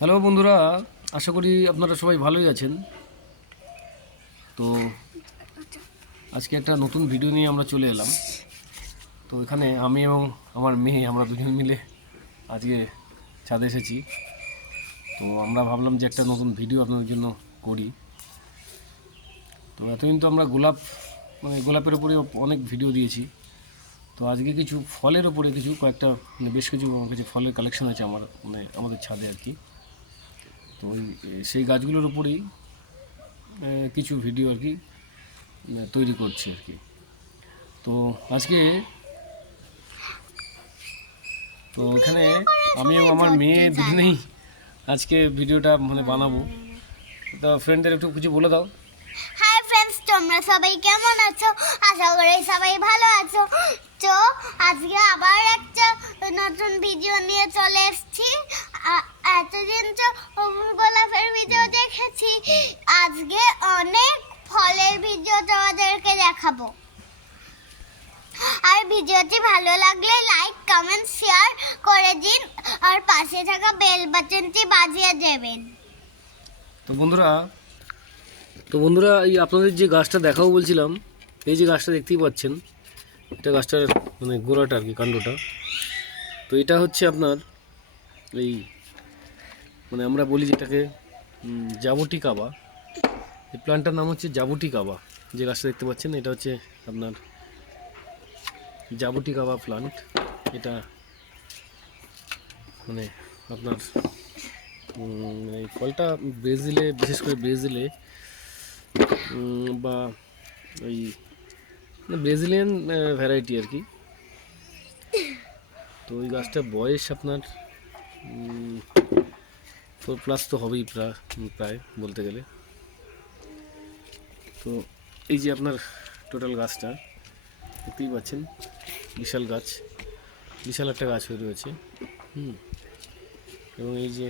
Hello বন্ধুরা, আশা করি আপনারা সবাই ভালোই আছেন। তো আজকে একটা নতুন ভিডিও নিয়ে আমরা চলে এলাম। তো এখানে আমি এবং আমার মেয়ে আমরা দুজন মিলে আজকে ছাদে এসেছি। তো আমরা ভাবলাম যে একটা নতুন ভিডিও আপনাদের জন্য করি। তো এতদিন তো আমরা গোলাপের উপরে অনেক ভিডিও দিয়েছি। তো আজকে কিছু ফলের উপরে কয়েকটা বেশ কিছু আমার কাছে ফলের কালেকশন আছে আমাদের ছাদে আর কি। তো সেই গাছগুলোর উপরেই কিছু ভিডিও আর কি তৈরি করছি আর কি। তো আজকে এখানে আমি এবং আমার মেয়ে দুজনেই আজকে ভিডিওটা বানাবো। তো ফ্রেন্ডদের একটু কিছু বলে দাও। হাই ফ্রেন্ডস, তোমরা সবাই কেমন আছো? আশা করি সবাই ভালো আছো। তো আজকে আবার একটা নতুন ভিডিও নিয়ে চলে এসেছি। এতদিন তো গোলাপের ভিডিও দেখেছি, আজকে অনেক ফলের ভিডিও তোমাদেরকে দেখাবো। আর ভিডিওটি ভালো লাগলে লাইক কমেন্ট শেয়ার করে দিন, আর পাশে থাকা বেল বাটনটি বাজিয়ে দেবেন। তো বন্ধুরা এই আপনাদের যে গাছটা দেখাবো বলছিলাম, এই যে গাছটা দেখতেই পাচ্ছেন, এটা গাছটার গোড়াটা আর কি, কাণ্ডটা। তো এটা হচ্ছে আপনার এই আমরা বলি যেটাকে জাবুটি কাবা। এই প্ল্যান্টটার নাম হচ্ছে জাবুটি কাবা। যে গাছটা দেখতে পাচ্ছেন এটা হচ্ছে আপনার জাবুটি কাবা প্লান্ট। এটা আপনার এই ফলটা ব্রাজিলে, বিশেষ করে ব্রাজিলে বা ওই ব্রাজিলিয়ান ভ্যারাইটি আর কি। তো ওই গাছটা বয়স আপনার 4+ তো হবেই প্রায় বলতে গেলে। তো এই যে আপনার টোটাল গাছটা দেখতেই পাচ্ছেন, বিশাল একটা গাছ হয়ে রয়েছে। এবং এই যে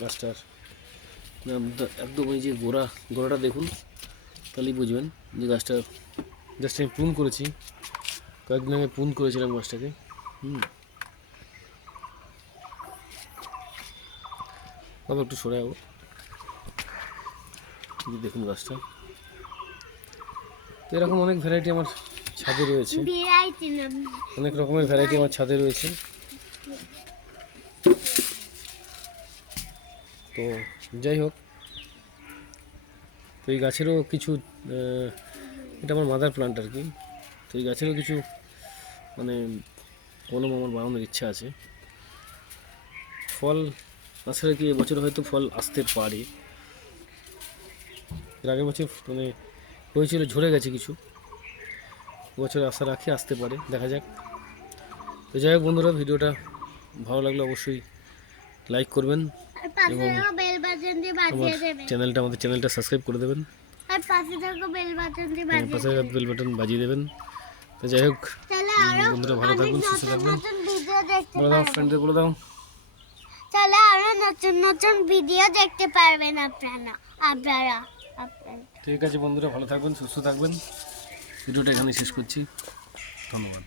গাছটার একদম এই যে গোড়াটা দেখুন, তাহলেই বুঝবেন যে গাছটা জাস্ট আমি প্রুন করেছি, কয়েকদিন আগে প্রুন করেছিলাম গাছটাকে। বাবা একটু সরে যাবো, দেখুন গাছটা। তো এরকম অনেক ভ্যারাইটি আমার ছাদে রয়েছে, অনেক রকমের ভ্যারাইটি আমার ছাদে রয়েছে। তো যাই হোক, তো এই গাছেরও কিছু এটা আমার মাদার প্লান্ট আর কি। তো এই গাছেরও কিছু কলম আমার বানানোর ইচ্ছা আছে। ফল আসলে কি এবছর হয়তো ফল আসতে পারে। এর আগের বছর হয়েছিল, ঝরে গেছে কিছু। এবছর আশা রাখি আসতে পারে, দেখা যাক। তো যাই হোক বন্ধুরা, ভিডিওটা ভালো লাগলে অবশ্যই লাইক করবেন এবং আমাদের চ্যানেলটা সাবস্ক্রাইব করে দেবেন, আর পাশে থাকা বেল বাটন বাজিয়ে দেবেন। তো যাই হোক বন্ধুরা, ভালো থাকবেন, সুস্থ থাকবেন। বলে দাও ফ্রেন্ডদের, বলে দাও। তাহলে আরো নতুন নতুন ভিডিও দেখতে পারবেন আপনারা। ঠিক আছে বন্ধুরা, ভালো থাকবেন, সুস্থ থাকবেন। ভিডিওটা এখানে শেষ করছি। ধন্যবাদ।